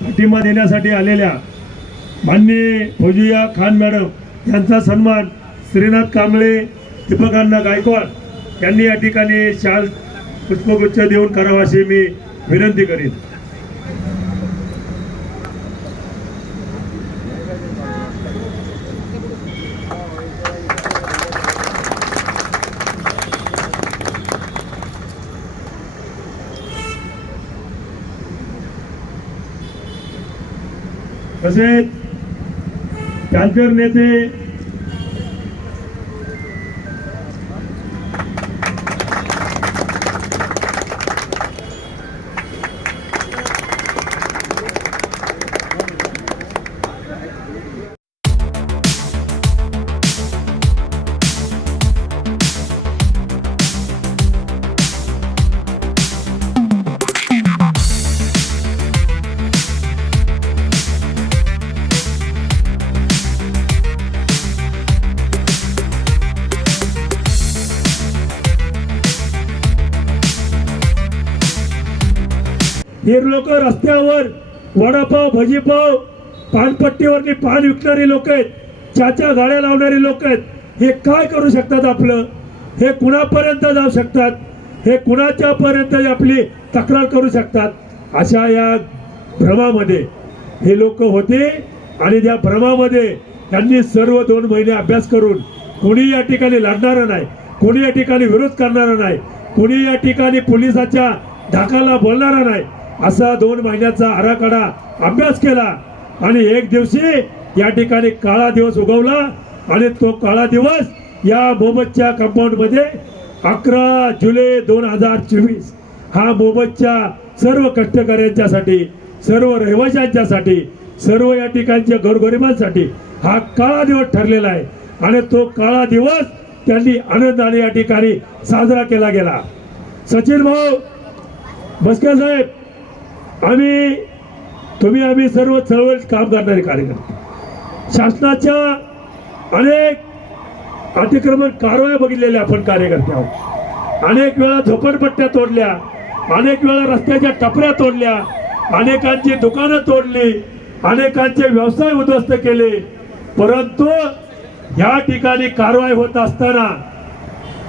पाठिंबा देण्यासाठी आलेल्या माननीय फौजिया खान मॅडम यांचा सन्मान श्रीनाथ कांबळे दीपकांना गायकवाड यांनी या ठिकाणी शाल पुष्पगुच्छ देऊन करावा अशी मी विनंती करीन. तसेच कॅन्सर नेते हे लोक रस्त्यावर वडापाव भजीपाव पानपट्टीवरती पान विकणारी लोक आहेत चाच्या गाड्या लावणारी लोक आहेत हे काय करू शकतात आपलं? हे कुणापर्यंत जाऊ शकतात? हे कुणाच्या पर्यंत आपली तक्रार करू शकतात? अशा या भ्रमामध्ये हे लोक होते आणि त्या भ्रमामध्ये त्यांनी सर्व दोन महिने अभ्यास करून कोणी या ठिकाणी लढणारं नाही कोणी या ठिकाणी विरोध करणारं नाही कोणी या ठिकाणी पोलिसाच्या धाकाला बोलणारा नाही असा दोन महिन्याचा आराखडा अभ्यास केला आणि एक दिवशी या ठिकाणी काळा दिवस उगवला आणि तो काळा दिवस या मोबतच्या कंपाऊंडमध्ये अकरा जुलै दोन हजार चोवीस हा मोबतच्या सर्व कष्टकऱ्यांच्यासाठी सर्व रहिवाशांच्यासाठी सर्व या ठिकाणच्या गोरगरिबांसाठी हा काळा दिवस ठरलेला आहे. आणि तो काळा दिवस त्यांनी आनंदाने या ठिकाणी साजरा केला गेला. सचिन भाऊ बसके साहेब आम्ही तुम्ही आम्ही सर्व चळवळीत काम करणारे कार्यकर्ते. शासनाच्या अनेक अतिक्रमण कारवाया बघितलेल्या आपण कार्यकर्ते आहोत. अनेक वेळा झोपडपट्ट्या तोडल्या अनेक वेळा रस्त्याच्या टपऱ्या तोडल्या अनेकांची दुकानं तोडली अनेकांचे व्यवसाय उद्ध्वस्त केले. परंतु या ठिकाणी कारवाई होत असताना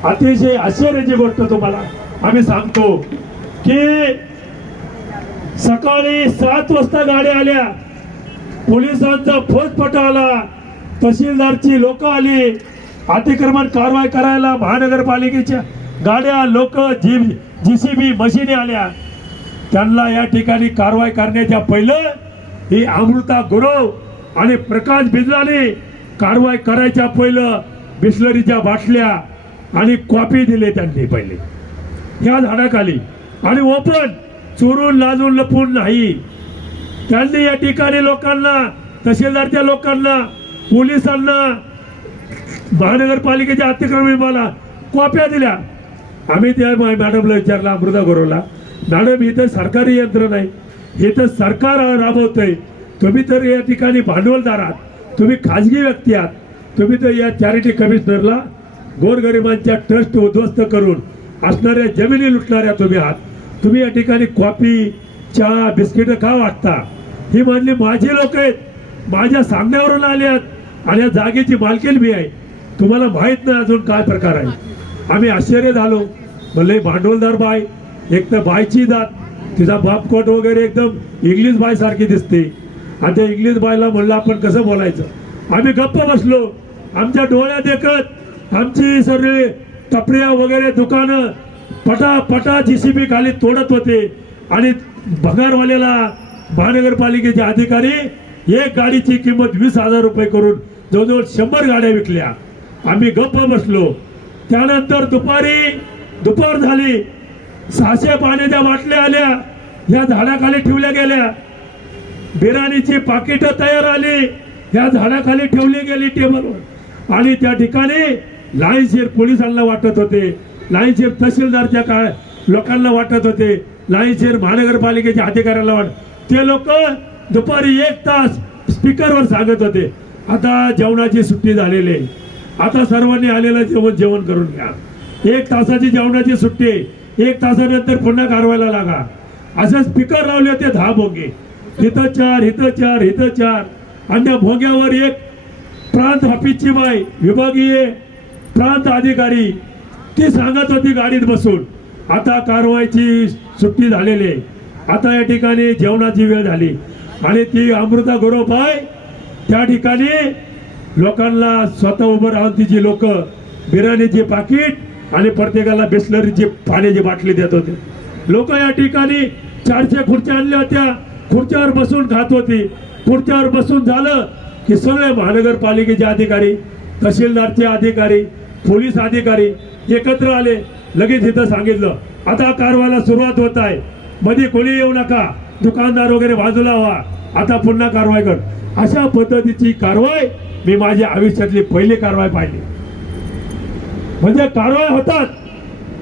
अतिशय आश्चर्याची गोष्ट तुम्हाला आम्ही सांगतो की सकाळी सात वाजता गाड्या आल्या. पोलिसांचा फौजपटा आला. तहसीलदारची लोक आली. अतिक्रमण कारवाई करायला महानगरपालिकेच्या गाड्या लोक जी सी बी मशिनी आल्या. त्यांना या ठिकाणी कारवाई करण्याच्या पहिलं ही अमृता गुरव आणि प्रकाश बिजलाने कारवाई करायच्या पहिलं बिस्लरीच्या बाटल्या आणि कॉपी दिले त्यांनी पहिले. ह्या झाडाखाली. आणि ओपन. चोरून लाजून लपून नाही. त्यांनी या ठिकाणी लोकांना तहसीलदारच्या लोकांना पोलिसांना महानगरपालिकेच्या अतिक्रमण विभागाला कॉप्या दिल्या. आम्ही त्या मॅडमला विचारला अमृता गोरवला मॅडम इथं सरकारी यंत्र नाही. इथं सरकार राबवतंय. तुम्ही तर या ठिकाणी भांडवलदार आहात. तुम्ही खाजगी व्यक्ती आहात. तुम्ही तर या चॅरिटी कमिशनरला गोरगरिबांच्या ट्रस्ट उद्ध्वस्त करून असणाऱ्या जमिनी लुटणाऱ्या तुम्ही आहात. तुम्ही या ठिकाणी कॉफी चहा बिस्किट का वाटता? ही म्हणली माझी लोक आहेत. माझ्या सांगण्यावरून आले आहेत आणि या जागेची मालकीन मी आहे. तुम्हाला माहीत नाही अजून काय प्रकार आहे. आम्ही आश्चर्य झालो. म्हणले भांडवलदार बाय एक तर बायची जात तिचा बापकोट वगैरे एकदम इंग्लिश बाय सारखी दिसते. आणि त्या इंग्लिश बायला म्हणलं आपण कसं बोलायचं? आम्ही गप्प बसलो. आमच्या डोळ्यात देखत आमची सर्व टपऱ्या वगैरे दुकानं पटा पटा जीसीबी खाली तोडत होते. आणि भंगारवाल्याला महानगरपालिकेचे अधिकारी एक गाडीची किंमत वीस हजार रुपये करून जवळजवळ शंभर गाड्या विकल्या. आम्ही गप्प बसलो. त्यानंतर दुपारी दुपार झाली. सहाशे पाण्याच्या बाटल्या आल्या. ह्या झाडाखाली ठेवल्या गेल्या. बिर्याणीची पाकिटं तयार आली. ह्या झाडाखाली ठेवली गेली टेबलवर. आणि त्या ठिकाणी लाईनशीर पोलिसांना वाटत होते. लाईनशेर तहसीलदारच्या काळ लोकांना वाटत होते लाईनशेर महानगरपालिकेच्या अधिकाऱ्यांना वाट ते लोक दुपारी एक तास स्पीकरवर सांगत होते आता जेवणाची सुट्टी झालेली आहे. आता सर्वांनी आलेलं जेवण जेवण करून घ्या. एक तासाची जेवणाची सुट्टी एक तासानंतर पुन्हा कारवायला लागा. असं स्पीकर लावले होते दहा भोगे. हिथं चार हिथं चार हिथं चार. आणि त्या भोग्यावर एक प्रांत ऑफिसची माय विभागीय प्रांत अधिकारी ती सांगत होती गाडीत बसून. आता कारवाईची सुट्टी झालेली आहे. आता या ठिकाणी जेवणाची वेळ झाली. आणि ती अमृता गोरोबाई त्या ठिकाणी लोकांना स्वतः उभं राहून तिची लोक बिर्याणीचे पाकिट आणि प्रत्येकाला बिस्लरीची पाण्याची बाटली देत होते. लोक या ठिकाणी चारशे खुर्च्या आणल्या होत्या. खुर्च्यावर बसून खात होती. खुर्च्यावर बसून झालं की सगळे महानगरपालिकेचे अधिकारी तहसीलदारचे अधिकारी पोलीस अधिकारी एकत्र आले लगेच इथं सांगितलं. आता कारवाईला सुरुवात होत आहे. मध्ये कोणी येऊ नका. दुकानदार वगैरे बाजूला व्हा. आता पुन्हा कारवाई कर. अशा पद्धतीची कारवाई मी माझ्या आयुष्यातली पहिली कारवाई पाहिली. म्हणजे कारवाई होतात.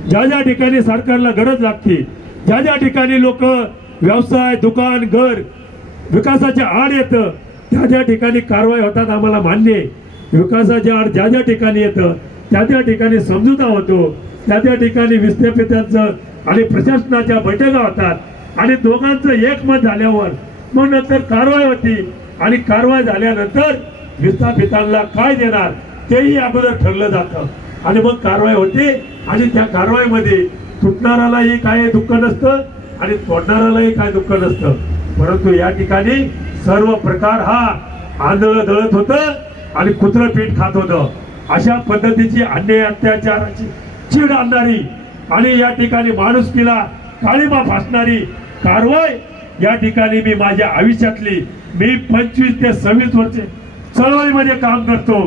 ज्या ज्या ठिकाणी सरकारला गरज लागते ज्या ज्या ठिकाणी लोक व्यवसाय दुकान घर विकासाच्या आड येतं त्या ज्या ठिकाणी कारवाई होतात आम्हाला मान्य आहे. विकासाच्या आड ज्या ज्या ठिकाणी येतं त्या त्या ठिकाणी समजुता होतो. त्या त्या ठिकाणी विस्थापितांचं आणि प्रशासनाच्या बैठका होतात. आणि दोघांचं एकमत झाल्यावर मग नंतर कारवाई होती. आणि कारवाई झाल्यानंतर विस्थापितांना काय देणार तेही अगोदर ठरलं जातं. आणि मग कारवाई होते. आणि त्या कारवाईमध्ये तुटणारालाही काय दुःख नसतं आणि तोडणारालाही काय दुःख नसतं. परंतु या ठिकाणी सर्व प्रकार हा आंधळ दळत होतं आणि कुत्र पीठ खात होतं. अशा पद्धतीची अन्याय अत्याचाराची चीड आणणारी आणि या ठिकाणी माणुसकीला काळीमा फासणारी कारवाई या ठिकाणी मी माझ्या आयुष्यातली मी पंचवीस ते सव्वीस वर्षे चळवळीमध्ये काम करतो.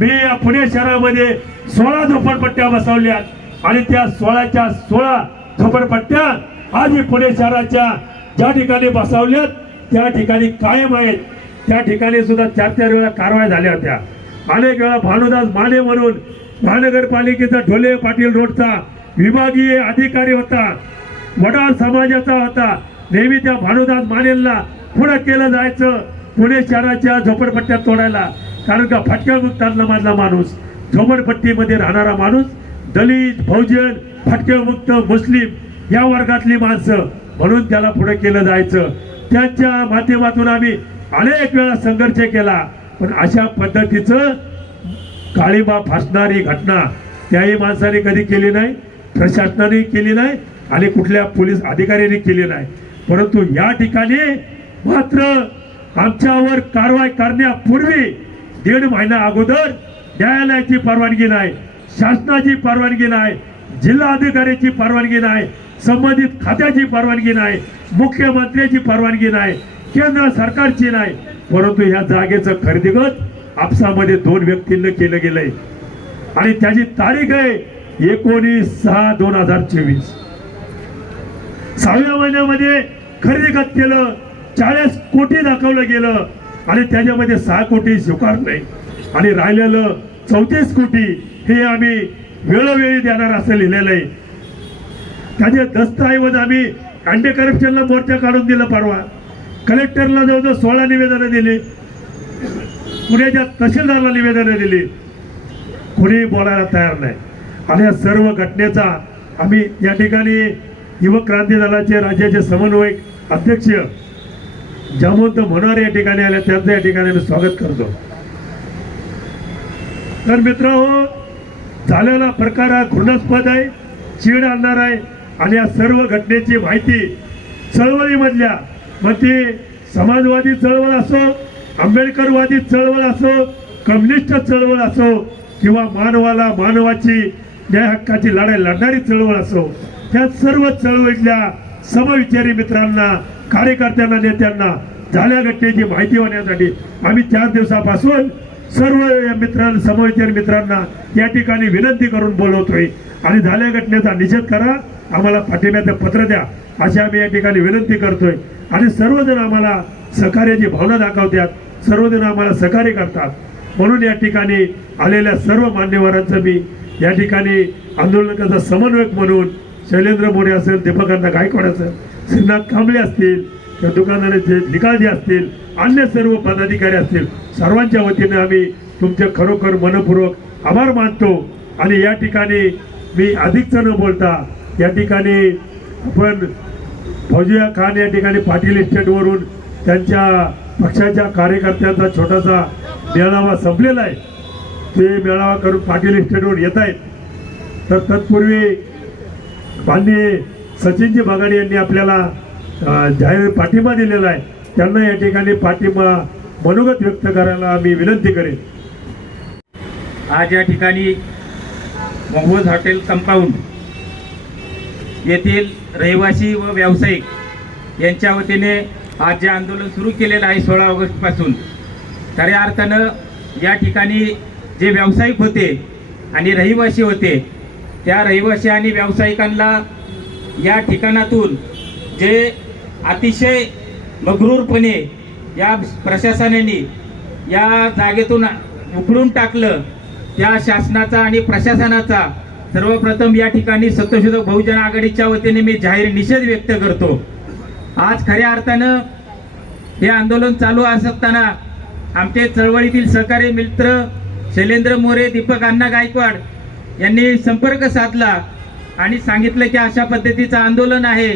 मी या पुणे शहरामध्ये सोळा झोपडपट्ट्या बसवल्या आणि त्या सोळाच्या सोळा झोपडपट्ट्या आज पुणे शहराच्या ज्या ठिकाणी बसवल्यात त्या ठिकाणी कायम आहेत. त्या ठिकाणी सुद्धा चार चार वेळा कारवाई झाल्या होत्या. अनेक वेळा भानुदास माने म्हणून महानगरपालिकेचा ढोले पाटील रोडचा विभागीय अधिकारी होता वडाळ समाजाचा होता. नेहमी त्या भानुदास मानेला पुढं केलं जायचं पुणे शहराच्या झोपडपट्ट्यात तोडायला. कारण का फटक्या मुक्तातला मधला माणूस. झोपडपट्टीमध्ये राहणारा माणूस दलित बहुजन फटकेमुक्त मुस्लिम या वर्गातली माणसं. म्हणून त्याला पुढे केलं जायचं. त्यांच्या माध्यमातून आम्ही अनेक वेळा संघर्ष केला. पण अशा पद्धतीचं काळीबा फासणारी घटना त्याही माणसाने कधी केली नाही प्रशासनाने केली नाही आणि कुठल्या पोलीस अधिकाऱ्यांनी केली नाही. परंतु या ठिकाणी मात्र आमच्यावर कारवाई करण्यापूर्वी दीड महिना अगोदर न्यायालयाची परवानगी नाही शासनाची परवानगी नाही जिल्हा अधिकाऱ्याची परवानगी नाही संबंधित खात्याची परवानगी नाही मुख्यमंत्र्याची परवानगी नाही केंद्र सरकारची नाही. परंतु ह्या जागेचं खरेदीगत आपसामध्ये दोन व्यक्तींना केलं गेलंय. आणि त्याची तारीख आहे एकोणीस सहा दोन हजार चोवीस. सहाव्या महिन्यामध्ये खरेदीगत केलं चाळीस कोटी दाखवलं गेलं आणि त्याच्यामध्ये सहा कोटी स्वीकारले आणि राहिलेलं चौतीस कोटी हे आम्ही वेळोवेळी देणार असं लिहिलेलं आहे. त्याचे दस्तऐवज आम्ही अँटी करप्शनला मोर्चा काढून दिला परवा. कलेक्टरला जवळजवळ सोळा निवेदनं दिली. पुण्याच्या तहसीलदारला निवेदनं दिली. कुणी बोलायला तयार नाही. आणि या सर्व घटनेचा आम्ही या ठिकाणी युवक क्रांती दलाचे राज्याचे समन्वयक अध्यक्ष जामवंत मनोहर या ठिकाणी आले त्यांचं या ठिकाणी आम्ही स्वागत करतो. तर मित्र हो झालेला प्रकार हा घृणास्पद आहे चीड आणणार आहे. आणि या सर्व घटनेची माहिती चळवळीमधल्या मग ती समाजवादी चळवळ असो आंबेडकरवादी चळवळ असो कम्युनिस्ट चळवळ असो किंवा मानवाला मानवाची न्याय हक्काची लढाई लढणारी चळवळ असो त्या सर्व चळवळीतल्या समविचारी मित्रांना कार्यकर्त्यांना नेत्यांना झाल्या घटनेची माहिती होण्यासाठी आम्ही चार दिवसापासून सर्व मित्रांना समविचारी मित्रांना या ठिकाणी विनंती करून बोलवतोय. आणि झाल्या घटनेचा निषेध करा आम्हाला पाठिंब्याचं पत्र द्या अशी आम्ही या ठिकाणी विनंती करतोय. आणि सर्वजण आम्हाला सहकार्याची भावना दाखवतात सर्वजण आम्हाला सहकार्य करतात. म्हणून या ठिकाणी आलेल्या सर्व मान्यवरांचं मी या ठिकाणी आंदोलनाचा समन्वयक म्हणून शैलेंद्र मोरे असेल दीपकांना गायकवाड असेल श्रीनाथ कांबळे असतील किंवा दुकानदाराचे निकालजी असतील अन्य सर्व पदाधिकारी असतील सर्वांच्या वतीने आम्ही तुमचे खरोखर मनपूर्वक आभार मानतो. आणि या ठिकाणी मी अधिकच न बोलता या ठिकाणी आपण फौजिया खान या ठिकाणी पाटील इस्टेटवरून त्यांच्या पक्षाच्या कार्यकर्त्यांचा छोटासा मेळावा संपलेला आहे. ते मेळावा करून पाटील इस्टेटवर येत आहेत. तर तत्पूर्वी माननीय सचिनजी बगाडे यांनी आपल्याला जाहीर पाठिंबा दिलेला आहे. त्यांना या ठिकाणी पाठिंबा मनोगत व्यक्त करायला मी विनंती करेन. आज या ठिकाणी मोहम्मद हॉटेल कंपाऊंड येथील रहिवासी व व्यावसायिक यांच्या वतीने आज जे आंदोलन सुरू केलेलं आहे सोळा ऑगस्टपासून खऱ्या अर्थानं या ठिकाणी जे व्यावसायिक होते आणि रहिवासी होते त्या रहिवासी आणि व्यावसायिकांना या ठिकाणातून जे अतिशय मगरूरपणे या प्रशासनाने या जागेतून उखडून टाकलं त्या शासनाचा आणि प्रशासनाचा सर्वप्रथम या ठिकाणी सत्यशोधक बहुजन आघाडीच्या वतीने मी जाहीर निषेध व्यक्त करतो. आज खऱ्या अर्थानं हे आंदोलन चालू असताना आमचे चळवळीतील सहकारी मित्र शैलेंद्र मोरे दीपक अण्णा गायकवाड यांनी संपर्क साधला आणि सांगितलं की अशा पद्धतीचं आंदोलन आहे.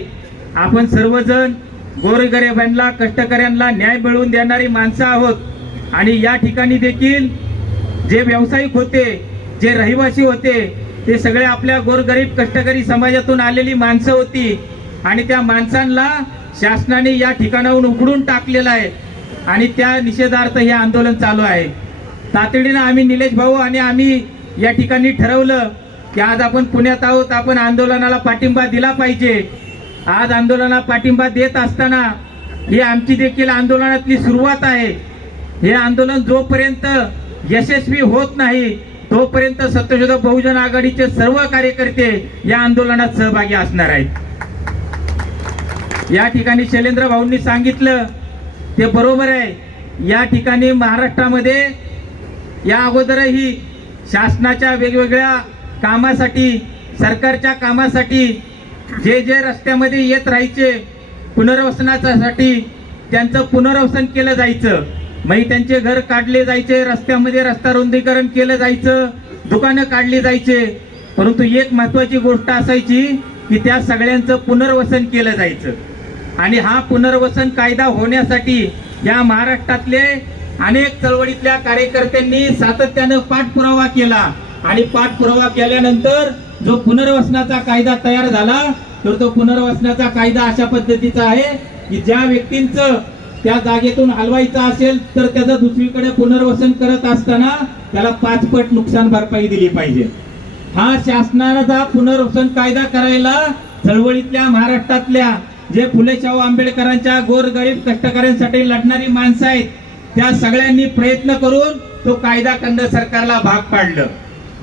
आपण सर्वजण गोरगरिबांना कष्टकऱ्यांना न्याय मिळवून देणारी माणसं आहोत. आणि या ठिकाणी देखील जे व्यावसायिक होते जे रहिवासी होते ते सगळे आपल्या गोरगरीब कष्टकरी समाजातून आलेली माणसं होती. आणि त्या माणसांना शासनाने या ठिकाणाहून उघडून टाकलेलं आहे. आणि त्या निषेधार्थ हे आंदोलन चालू आहे. तातडीनं आम्ही निलेश भाऊ आणि आम्ही या ठिकाणी ठरवलं की आज आपण पुण्यात आहोत. आपण आंदोलनाला पाठिंबा दिला पाहिजे. आज आंदोलनाला पाठिंबा देत असताना ही आमची देखील आंदोलनातली सुरुवात आहे. हे आंदोलन जोपर्यंत यशस्वी होत नाही तोपर्यंत सत्यशोधक बहुजन आघाडीचे सर्व कार्यकर्ते या आंदोलनात सहभागी असणार आहेत. या ठिकाणी शैलेंद्र भाऊंनी सांगितलं ते बरोबर आहे. या ठिकाणी महाराष्ट्रामध्ये या अगोदरही शासनाच्या वेगवेगळ्या कामासाठी सरकारच्या कामासाठी जे जे रस्त्यामध्ये येत राहायचे पुनर्वसनासाठी त्यांचं पुनर्वसन केलं जायचं. मग त्यांचे घर काढले जायचे रस्त्यामध्ये रस्ता रुंदीकरण केलं जायचं दुकानं काढली जायचे. परंतु एक महत्वाची गोष्ट असायची की त्या सगळ्यांचं पुनर्वसन केलं जायचं. आणि हा पुनर्वसन कायदा होण्यासाठी या महाराष्ट्रातले अनेक चळवळीतल्या कार्यकर्त्यांनी सातत्यानं पाठपुरावा केला. आणि पाठपुरावा केल्यानंतर जो पुनर्वसनाचा कायदा तयार झाला तर तो पुनर्वसनाचा कायदा अशा पद्धतीचा आहे की ज्या व्यक्तींचं त्या जागेतून हलवायचा असेल तर त्याचं दुसरीकडे पुनर्वसन करत असताना त्याला पाचपट नुकसान भरपाई दिली पाहिजे. हा शासनाचा पुनर्वसन कायदा करायला चळवळीतल्या महाराष्ट्रातल्या जे फुले शाहू आंबेडकरांच्या गोरगरीब कष्टकऱ्यांसाठी लढणारी माणसं आहेत त्या सगळ्यांनी प्रयत्न करून तो कायदा केंद्र सरकारला भाग पाडलं.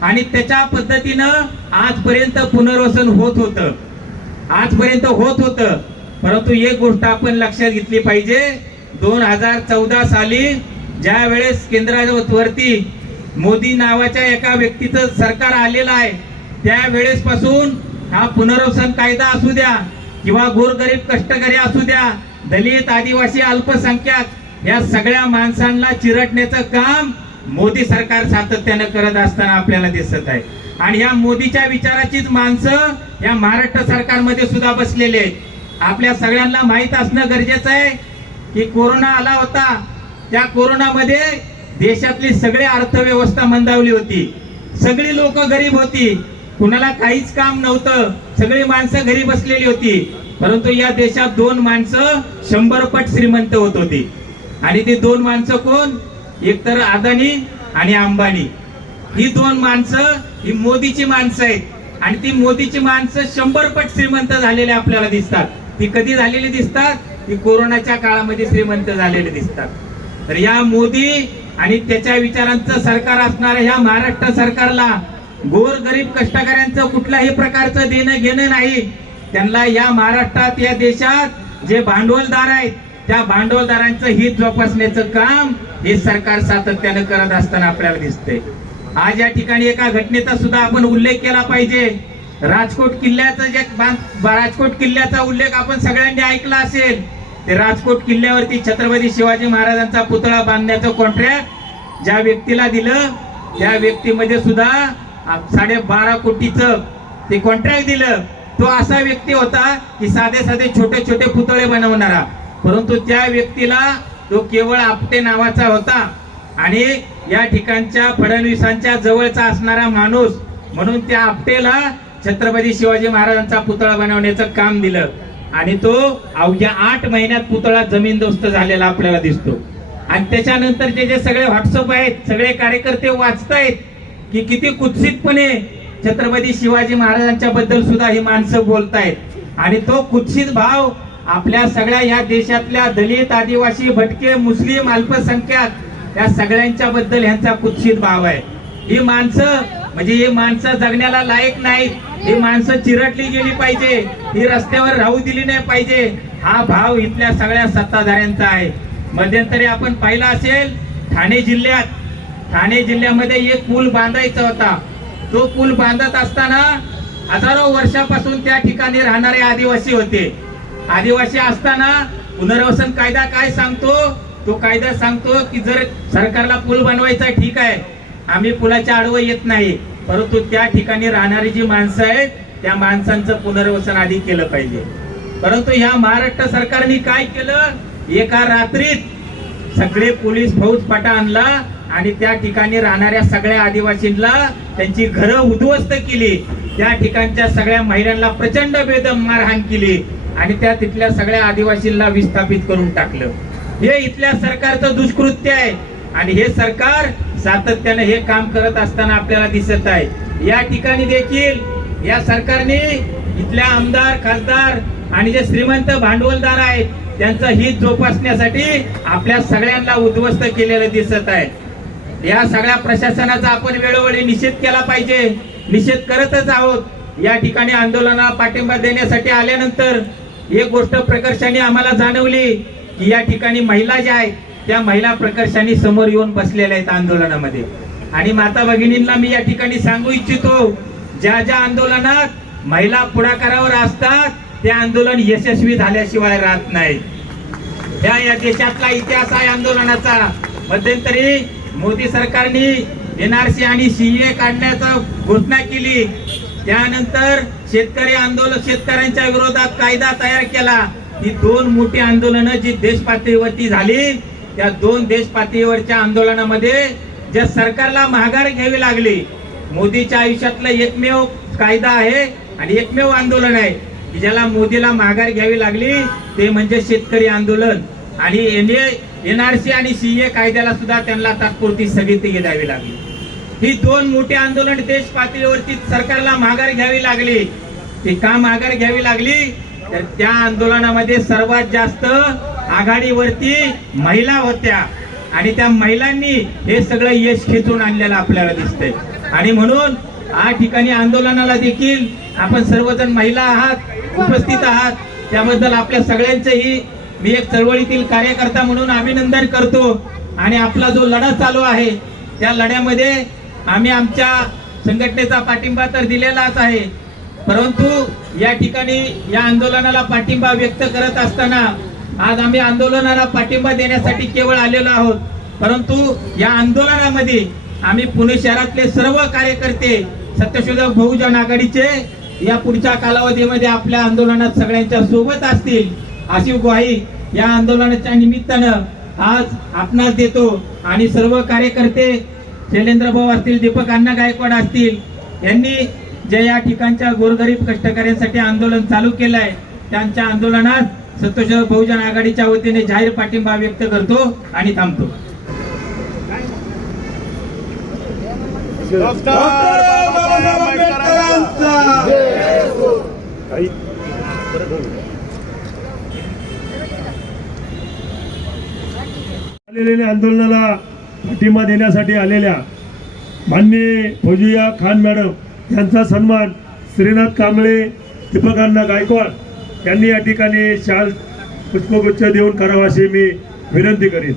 आणि त्याच्या पद्धतीनं आजपर्यंत पुनर्वसन होत होतं. आजपर्यंत होत होतं. परंतु एक गोष्ट आपण लक्षात घेतली पाहिजे. दोन हजार चौदा साली ज्या वेळेस केंद्रावरती मोदी नावाच्या एका व्यक्तीचं सरकार आलेलं आहे त्यावेळेस पासून हा पुनर्वसन कायदा असू द्या किंवा गोरगरीब कष्टकरी असू द्या दलित आदिवासी अल्पसंख्याक या सगळ्या माणसांना चिरटण्याचं काम मोदी सरकार सातत्यानं करत असताना आपल्याला दिसत आहे. आणि या मोदीच्या विचाराचीच माणसं या महाराष्ट्र सरकारमध्ये सुद्धा बसलेले आहेत. आपल्या सगळ्यांना माहीत असणं गरजेचं आहे की कोरोना आला होता. त्या कोरोनामध्ये देशातली सगळी अर्थव्यवस्था मंदावली होती. सगळी लोक गरीब होती. कुणाला काहीच काम नव्हतं. सगळी माणसं घरी बसलेली होती. परंतु या देशात दोन माणसं शंभर पट श्रीमंत होत होती. आणि ती दोन माणसं कोण? एकतर अदानी आणि अंबानी. ही दोन माणसं ही मोदीची माणसं आहेत. आणि ती मोदीची माणसं शंभर पट श्रीमंत झालेले आपल्याला दिसतात. ती कधी झालेली दिसतात? ती कोरोनाच्या काळामध्ये श्रीमंत झालेले दिसतात. तर या मोदी आणि त्याच्या विचारांचं सरकार असणाऱ्या ह्या महाराष्ट्र सरकारला गोर गरीब कष्टकऱ्यांचं कुठल्याही प्रकारचं देणं घेणं नाही. त्यांना या महाराष्ट्रात या देशात जे भांडवलदार आहेत त्या भांडवलदारांचं हित जोपासण्याचं काम हे सरकार सातत्यानं करत असताना आपल्याला दिसतंय. आज या ठिकाणी एका घटनेचा सुद्धा आपण उल्लेख केला पाहिजे. राजकोट किल्ल्याचा जे बांध- राजकोट किल्ल्याचा उल्लेख आपण सगळ्यांनी ऐकला असेल ते राजकोट किल्ल्यावरती छत्रपती शिवाजी महाराजांचा पुतळा बांधण्याचं कॉन्ट्रॅक्ट ज्या व्यक्तीला दिलं त्या व्यक्तीमध्ये सुद्धा साडे बारा कोटीचं ते कॉन्ट्रॅक्ट दिलं. तो असा व्यक्ती होता की साधे साधे छोटे छोटे पुतळे बनवणारा. परंतु त्या व्यक्तीला तो केवळ आपटे नावाचा होता आणि या ठिकाणच्या फडणवीसांच्या जवळचा असणारा माणूस म्हणून त्या आपटेला छत्रपती शिवाजी महाराजांचा पुतळा बनवण्याचं काम दिलं. आणि तो अवघ्या आठ महिन्यात पुतळा जमीनदोस्त झालेला आपल्याला दिसतो. आणि त्याच्यानंतरचे जे सगळे व्हॉट्सअप आहेत सगळे कार्यकर्ते वाचतायत की किती कुत्सितपणे छत्रपती शिवाजी महाराजांच्या बद्दल सुद्धा ही माणसं बोलतायत. आणि तो कुत्सित भाव आपल्या सगळ्या या देशातल्या दलित आदिवासी भटके मुस्लिम अल्पसंख्याक या सगळ्यांच्या बद्दल ह्यांचा कुत्सित भाव आहे. ही माणसं म्हणजे ही माणसं जगण्याला लायक नाहीत. ही माणसं चिरटली गेली पाहिजे. ही रस्त्यावर राहू दिली नाही पाहिजे. हा भाव इथल्या सगळ्या सत्ताधाऱ्यांचा आहे. मध्यंतरी आपण पाहिला असेल ठाणे जिल्ह्यात. ठाणे जिल्ह्यामध्ये एक पूल बांधायचा होता. तो पूल बांधत असताना हजारो वर्षापासून त्या ठिकाणी राहणारे आदिवासी होते. आदिवासी असताना पुनर्वसन कायदा काय सांगतो? तो कायदा सांगतो की जर सरकारला पूल बनवायचा ठीक आहे. आम्ही पुलाच्या आडवं येत नाही. परंतु त्या ठिकाणी राहणारी जी माणसं आहेत त्या माणसांचं पुनर्वसन आधी केलं पाहिजे. परंतु ह्या महाराष्ट्र सरकारने काय केलं? एका रात्रीत सगळे पोलीस फौज पटा आणला आणि त्या ठिकाणी राहणाऱ्या सगळ्या आदिवासींना त्यांची घरं उद्ध्वस्त केली. त्या ठिकाणच्या सगळ्या महिलांना प्रचंड बेदम मारहाण केली आणि त्या तिथल्या सगळ्या आदिवासींना विस्थापित करून टाकलं. हे इथल्या सरकारचं दुष्कृत्य आहे आणि हे सरकार सातत्याने हे काम करत असताना आपल्याला दिसत आहे. या ठिकाणी देखील या सरकारने इथल्या आमदार खासदार आणि जे श्रीमंत भांडवलदार आहेत त्यांचं हित जोपासण्यासाठी आपल्या सगळ्यांना उद्ध्वस्त केलेलं दिसत आहे. या सगळ्या प्रशासनाचा आपण वेळोवेळी निषेध केला पाहिजे. निषेध करतच आहोत. या ठिकाणी आंदोलनाला पाठिंबा देण्यासाठी आल्यानंतर एक गोष्ट प्रकर्षाने आम्हाला जाणवली की या ठिकाणी महिला ज्या आहेत त्या महिला प्रकर्षाने समोर येऊन बसलेल्या आहेत आंदोलनामध्ये. आणि माता भगिनींना मी या ठिकाणी सांगू इच्छितो ज्या ज्या आंदोलनात महिला पुढाकारावर असतात ते आंदोलन यशस्वी झाल्याशिवाय राहत नाही या या देशातला इतिहास आहे आंदोलनाचा. मध्यंतरी मोदी सरकारने एनआरसी आणि सीए काढण्याचा घोषणा केली. त्यानंतर शेतकरी आंदोलन शेतकऱ्यांच्या विरोधात कायदा तयार केला. ही दोन मोठी आंदोलनं जी देश पातळीवरती झाली त्या दोन देश पातळीवरच्या आंदोलनामध्ये ज्या सरकारला माघार घ्यावी लागली मोदीच्या आयुष्यातलं एकमेव कायदा आहे आणि एकमेव आंदोलन आहे. की ज्याला मोदीला माघार घ्यावी लागली ते म्हणजे शेतकरी आंदोलन. आणि एनआरसी आणि सीए कायद्याला सुद्धा त्यांना तात्पुरती स्थगिती द्यावी लागली. ही दोन मोठी आंदोलन देश पातळीवरती सरकारला माघार घ्यावी लागली. ती का माघार घ्यावी लागली? तर त्या आंदोलनामध्ये सर्वात जास्त आघाडीवरती महिला होत्या. आणि त्या महिलांनी हे सगळं यश खेचून आणलेलं आपल्याला दिसतंय. आणि म्हणून हा ठिकाणी आंदोलनाला देखील आपण सर्वजण महिला आहात उपस्थित आहात. त्याबद्दल आपल्या सगळ्यांचंही मी एक चळवळीतील कार्यकर्ता म्हणून अभिनंदन करतो. आणि आपला जो लढा चालू आहे त्या लढ्यामध्ये आम्ही आमच्या संघटनेचा पाठिंबा तर दिलेलाच आहे. परंतु या ठिकाणी या आंदोलनाला पाठिंबा व्यक्त करत असताना आज आम्ही आंदोलनाला पाठिंबा देण्यासाठी केवळ आलेलो आहोत. परंतु या आंदोलनामध्ये आम्ही पुणे शहरातले सर्व कार्यकर्ते सत्यशोधक बहुजन आघाडीचे या पुढच्या कालावधीमध्ये आपल्या आंदोलनात सगळ्यांच्या सोबत असतील अशी ग्वाही या आंदोलनाच्या निमित्तानं आज आपणास देतो. आणि सर्व कार्यकर्ते शैलेंद्र भाऊ असतील दीपक अण्णा गायकवाड असतील यांनी जे या ठिकाणच्या गोरगरीब कष्टकऱ्यांसाठी आंदोलन चालू केलंय त्यांच्या आंदोलनात सत्तोष बहुजन आघाडीच्या वतीने जाहीर पाठिंबा व्यक्त करतो आणि थांबतो. आलेल्या आंदोलनाला पाठिंबा देण्यासाठी आलेल्या माननीय फौजिया खान मॅडम यांचा सन्मान श्रीनाथ कांबळे दीपकांना गायकवाड त्यांनी या ठिकाणी शाल पुष्पगुच्छ देऊन करावा अशी मी विनंती करीन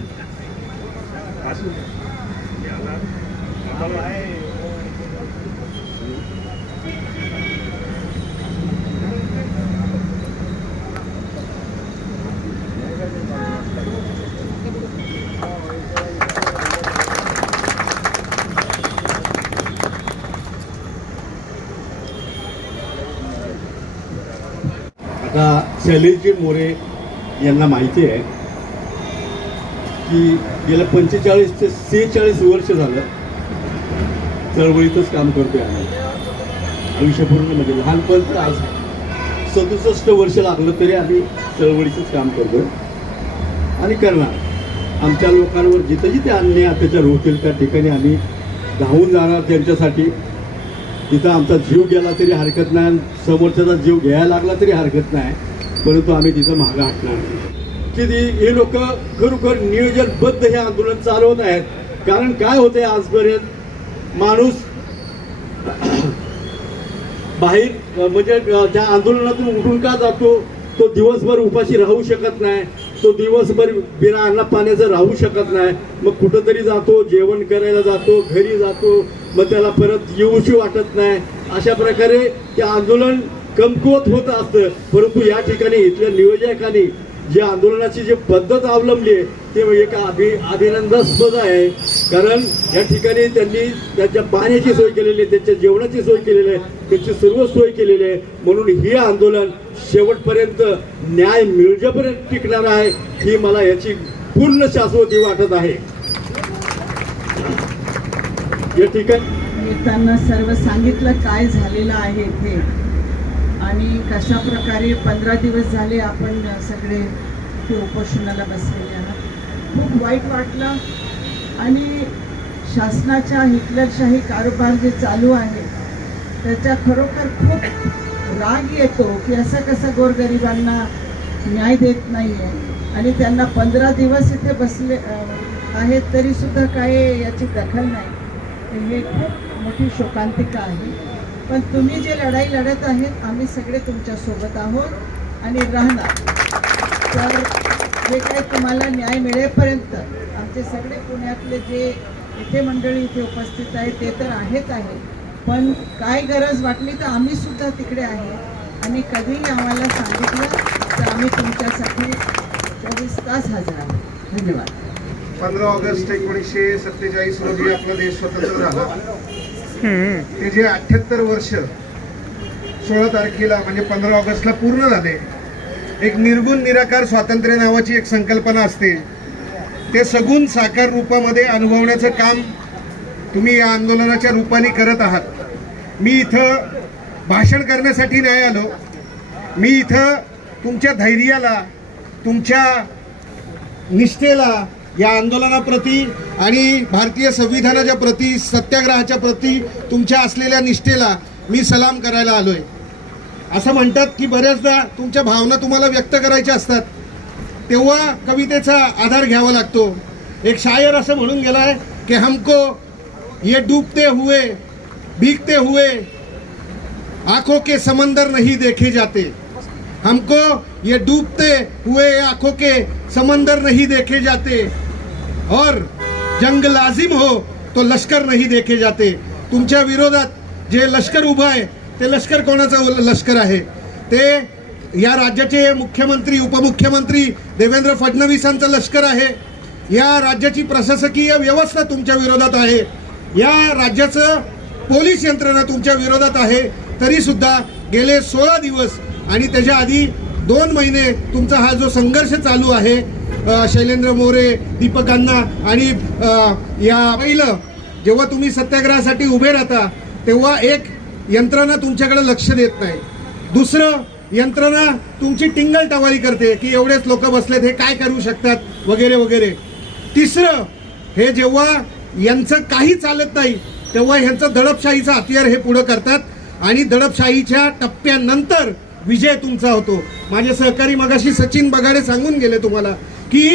आता शैलेशजी मोरे यांना माहिती आहे की गेल्या पंचेचाळीस ते सेहेचाळीस वर्ष झालं चळवळीतच काम करतोय आम्ही. आयुष्यपूर्ण म्हणजे लहानपण तर आज सदुसष्ट वर्ष लागलं तरी आम्ही चळवळीचंच काम करतोय. आणि करणार. आमच्या लोकांवर जिथं जिथे अन्याय अत्याचार होतील त्या ठिकाणी आम्ही धावून जाणार त्यांच्यासाठी. तिथं आमचा जीव गेला तरी हरकत नाही समोरच्याचा जीव घ्यायला लागला तरी हरकत नाही. परंतु आम्ही तिथं मागं हटणार किती की ती- हे लोक खरोखर नियोजनबद्ध हे आंदोलन चालवत आहेत. कारण काय होतंय आजपर्यंत? माणूस बाहेर म्हणजे त्या आंदोलनातून उठून का जातो? तो दिवसभर उपाशी राहू शकत नाही. तो दिवसभर बिना अन्न पाण्याचं राहू शकत नाही. मग कुठंतरी जातो जेवण करायला जातो घरी जातो. मग त्याला परत येऊशी वाटत नाही. अशा प्रकारे ते आंदोलन कमकुवत होत असतं. परंतु या ठिकाणी इथल्या नियोजकांनी जे आंदोलनाची जी पद्धत अवलंबली आहे ते एक अभि अभिनंदास्पद आहे. कारण या ठिकाणी त्यांनी त्यांच्या पाण्याची सोय केलेली आहे त्यांच्या जेवणाची सोय केलेली आहे त्यांची सर्व सोय केलेली आहे. म्हणून हे आंदोलन शेवटपर्यंत न्याय मिळजेपर्यंत टिकणार आहे ही मला याची पूर्ण शाश्वती वाटत आहे. या ठिकाणी त्यांना सर्व सांगितलं काय झालेलं आहे ते आणि कशा प्रकारे पंधरा दिवस झाले आपण सगळे ते उपोषणाला बसलेले आहात. खूप वाईट वाटलं आणि शासनाच्या हिटलरशाही कारोबार जे चालू आहे त्याचा खरोखर खूप राग येतो की असं कसं गोरगरिबांना न्याय देत नाही आहे आणि त्यांना पंधरा दिवस इथे बसले आहेत तरीसुद्धा काय याची दखल नाही. तर हे खूप मोठी शोकांतिका आहे. पण तुम्ही जे लढाई लढत आहेत आम्ही सगळे तुमच्यासोबत आहोत आणि राहणार. तर जे काही तुम्हाला न्याय मिळेपर्यंत आमचे सगळे पुण्यातले जे इथे मंडळी इथे उपस्थित आहेत ते तर आहेत आहे. पण काय गरज वाटली तर आम्ही सुद्धा तिकडे आहे. आणि कधीही आम्हाला सांगितलं तर आम्ही तुमच्यासाठी चोवीस तास हजर आहोत धन्यवाद. पंधरा ऑगस्ट एकोणीसशे सत्तेचाळीस रोजी आपला देश स्वतंत्र झाला. ते जे अठ्याहत्तर वर्ष सोळा तारखेला म्हणजे पंधरा ऑगस्टला पूर्ण झाले एक निर्गुण निराकार स्वातंत्र्य नावाची एक संकल्पना असते. ते सगुण साकार रूपामध्ये अनुभवण्याचं काम तुम्ही या आंदोलनाच्या रूपाने करत आहात. मी इथं भाषण करण्यासाठी नाही आलो. मी इथं तुमच्या धैर्याला तुमच्या निष्ठेला या आंदोलनाप्रती आणि भारतीय संविधानाच्या प्रती सत्याग्रहाच्या प्रती तुमच्या असलेल्या निष्ठेला मी सलाम करायला आलोय. असं म्हणतात की बऱ्याचदा तुमच्या भावना तुम्हाला व्यक्त करायच्या असतात. तेव्हा कवितेचा आधार घ्यावा लागतो. एक शायर असं म्हणून गेलाय की हमको ये डूबते हुए भीगते हुए आंखों के समंदर नहीं देखे जाते। हमको ये डूबते हुए आंखों के समंदर नहीं देखे जाते। और जंग लाजिम हो तो लष्कर नहीं देखे जाते। तुमच्या विरोधात जे लष्कर उभं आहे ते लष्कर कोणाचं हो? लष्कर आहे. ते या राज्याचे मुख्यमंत्री उपमुख्यमंत्री देवेंद्र फडणवीसांचं लष्कर आहे. या राज्याची प्रशासकीय व्यवस्था तुमच्या विरोधात आहे. या राज्याचं पोलीस यंत्रणा तुमच्या विरोधात आहे. तरीसुद्धा गेले सोळा दिवस आणि त्याच्या आधी दोन महिने तुमचा हा जो संघर्ष चालू आहे शैलेंद्र मोरे दीपकांना आणि या पहिलं जेव्हा तुम्ही सत्याग्रहासाठी उभे राहता तेव्हा एक यंत्रणा तुमच्याकडे लक्ष देत नाही. दुसरं यंत्रणा तुमची टिंगल टवारी करते की एवढेच लोक बसलेत हे काय करू शकतात वगैरे वगैरे. तिसरं हे जेव्हा यांचं काही चालत नाही तेव्हा ह्यांचं दडपशाहीचं हत्यार हे पुढं करतात आणि दडपशाहीच्या टप्प्यानंतर विजय तुमचा होतो. माझे सहकारी मगाशी सचिन बगाडे सांगून गेले तुम्हाला. की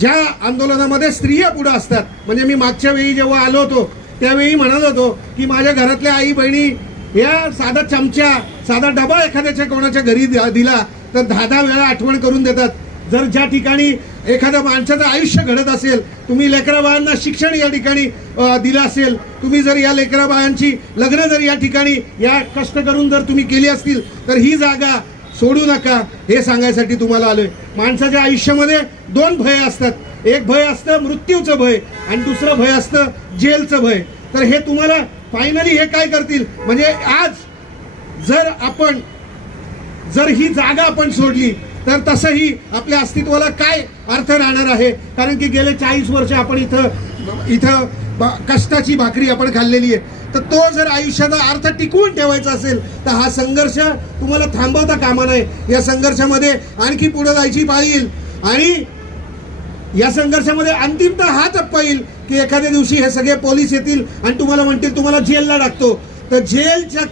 ज्या आंदोलनामध्ये स्त्रिया पुढं असतात म्हणजे मी मागच्या वेळी जेव्हा आलो होतो त्यावेळी म्हणत होतो की माझ्या घरातल्या आई बहिणी या साधा चमचा साधा डबा एखाद्याच्या कोणाच्या घरी दिला तर दहा दहा वेळा आठवण करून देतात. जर ज्या ठिकाणी एखाद्या माणसाचं आयुष्य घडत असेल तुम्ही लेकराबाळांना शिक्षण या ठिकाणी दिलं असेल तुम्ही जर या लेकराबाळांची लग्न जर या ठिकाणी या कष्ट करून जर तुम्ही केली असतील तर ही जागा सोडू नका. हे सांगायसाठी तुम्हाला आलोय. माणसाच्या आयुष्यामध्ये दोन भय असतात. एक भय असतं मृत्यूचं भय आणि दुसरं भय असतं जेलचं भय. तर हे तुम्हाला फायनली हे काय करतील? म्हणजे आज जर आपण जर ही जागा आपण सोडली तर तसंही आपल्या अस्तित्वाला काय अर्थ राहणार आहे? कारण की गेले चाळीस वर्ष आपण इथं इथं बा कष्टाची भाकरी आपण खाल्लेली आहे. तर तो जर आयुष्याचा अर्थ टिकवून ठेवायचा असेल तर हा संघर्ष तुम्हाला थांबवता कामा नये. या संघर्षामध्ये आणखी पुढे जायची पाळी येईल. आणि या संघर्षामध्ये अंतिमतः हा टप्पा येईल की एखाद्या दिवशी हे सगळे पोलीस येतील आणि तुम्हाला म्हणतील तुम्हाला जेलला टाकतो. तर जेलच्या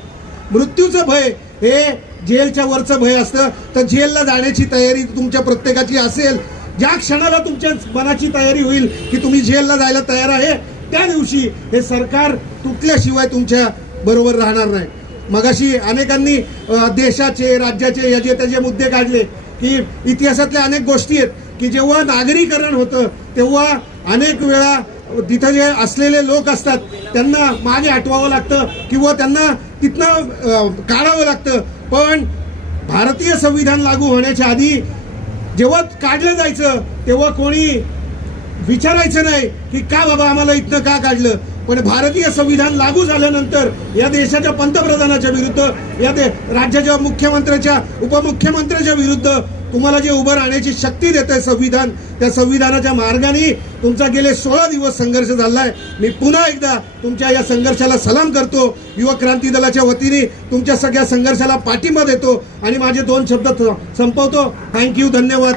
मृत्यूचं भय हे जेलच्या वरचं भय असतं. तर जेलला जाण्याची तयारी तुमच्या प्रत्येकाची असेल. ज्या क्षणाला तुमच्या मनाची तयारी होईल की तुम्ही जेलला जायला तयार आहे त्या दिवशी हे सरकार तुटल्याशिवाय तुमच्या बरोबर राहणार नाही. मगाशी अनेकांनी देशाचे राज्याचे याचे त्याचे मुद्दे काढले की इतिहासातल्या अनेक गोष्टी आहेत की जेव्हा नागरीकरण होतं तेव्हा अनेक वेळा तिथं जे असलेले लोक असतात त्यांना मागे हटवावं लागतं किंवा त्यांना तिथनं काढावं लागतं. पण भारतीय संविधान लागू होण्याच्या आधी जेव्हा काढलं जायचं तेव्हा कोणी विचारायचं नाही की का बाबा आम्हाला इथनं का काढलं? पण भारतीय संविधान लागू झाल्यानंतर या देशाच्या पंतप्रधानाच्या विरुद्ध या दे राज्याच्या मुख्यमंत्र्याच्या उपमुख्यमंत्र्याच्या विरुद्ध तुम्हाला जे उभं राहण्याची शक्ती देत आहे संविधान त्या संविधानाच्या मार्गाने तुमचा गेले सोळा दिवस संघर्ष झालाय. मी पुन्हा एकदा तुमच्या या संघर्षाला सलाम करतो. युवक क्रांती दलाच्या वतीने तुमच्या सगळ्या संघर्षाला पाठिंबा देतो आणि माझे दोन शब्द संपवतो. थँक्यू धन्यवाद.